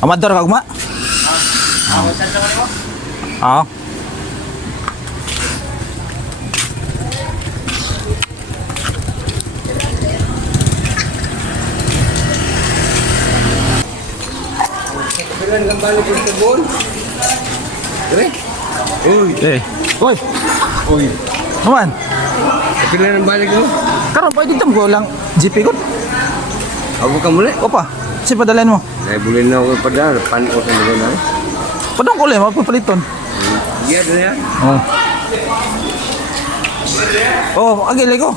Amador ka guma? Oo. Bilang kembali ke kebun. Uy. Uy. Uy. Naman. Bilang balik mo. Karon pwede dito ko lang GP ko. Ako ka muli. Opa. Si padalhan mo. Ay boleh na ako pada depan ko sa mga na. Padong ko lang mapapaliton. Iya dah ya. Oh. Oh, agilay ko.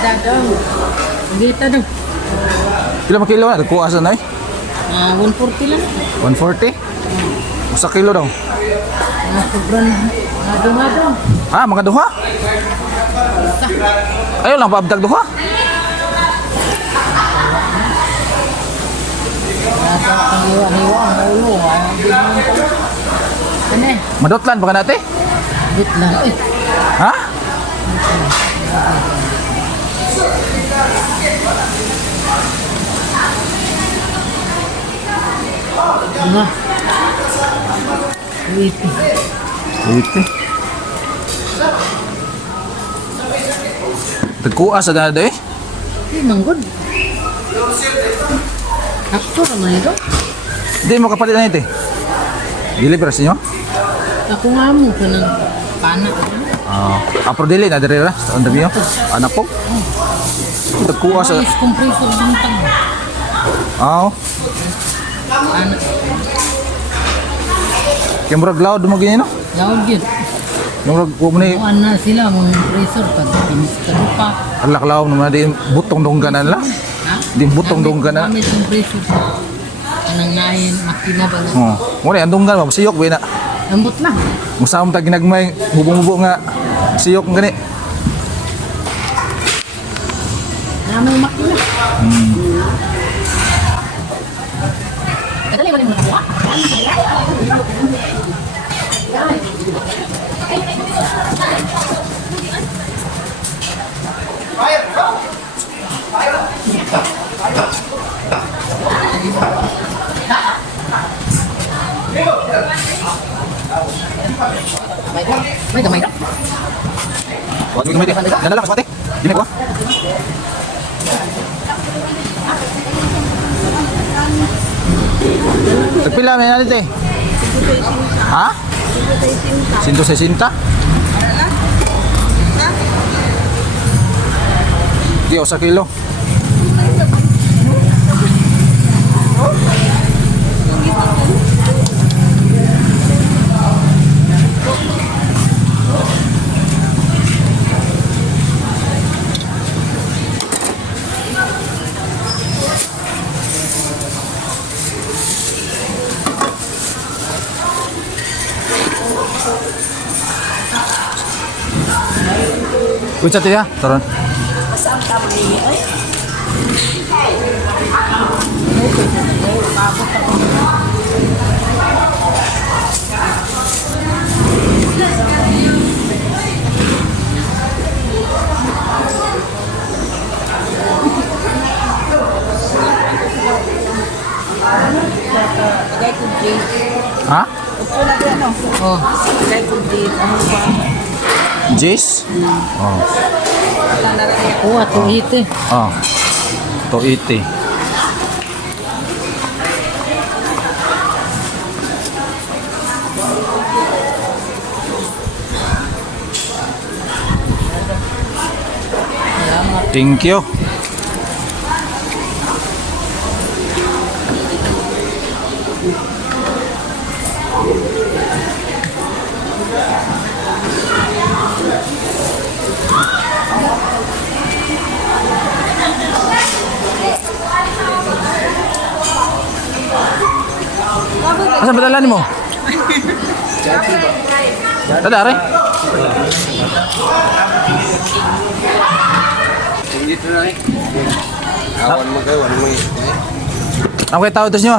Dadong. Dito dong. Pila makilo na? Kuha sa na eh? 140 lang. 140? Usa kilo daw. Sobrang madong-madong. Ah, mga duha? Ayaw lang paabdag duha. Nasa hiwa-hiwa ang ulo. Ano eh? Madotlan baka natin? Bit lang eh. Ha? Ano? Wait. Iti. Tagkuha sa ganado eh. Hindi manggod. Ako naman ito. Hindi mo kapalit na ito eh. Deliver sa inyo? Ako nga mo ka ng panak. Apro dili na dire ra sa under niyo. Anak po. Tagkuha sa Ayos compressor bintang. aw. Panak. Kaya murag loud mo ganyan no? Laod yun. Murag mo ni Kuhaan na sila mga compressor pag pinis ka pa. alaklaw naman di butong dongganan la. Ha? Di butong dongganan. May compressor pa. Anang nahin, makina ba na? Oh, mo ni andonggan mo siyok ba na. Lambot na. Musam ta ginagmay bubong-bubo nga siyok gani. Namay makina. Kadali ba ni mo nakuha? May gamay. Wa gamay di. Dala lang mate. Dili ko. Tagpila may nalit eh. Ha? 160? Di, o sa kilo. Uy, chat ya, turun. Ha? Oh, Jace? Oh. kuha to ite. Oh. To iti. Thank you. Asa ba dalan mo? Tadari? Dito na eh. Awan mo kayo, ano mo eh. Ako kayo tao ito nyo?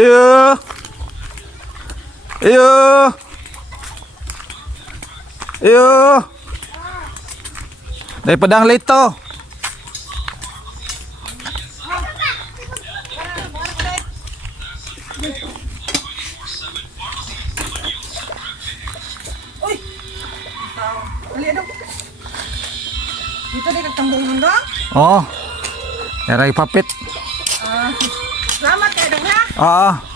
Iyo. Iyo. Iyo. Dari pedang lito. Dito di kagtambong mundo. Oh. Era ipapit. Salamat kayo dong ha. Ah.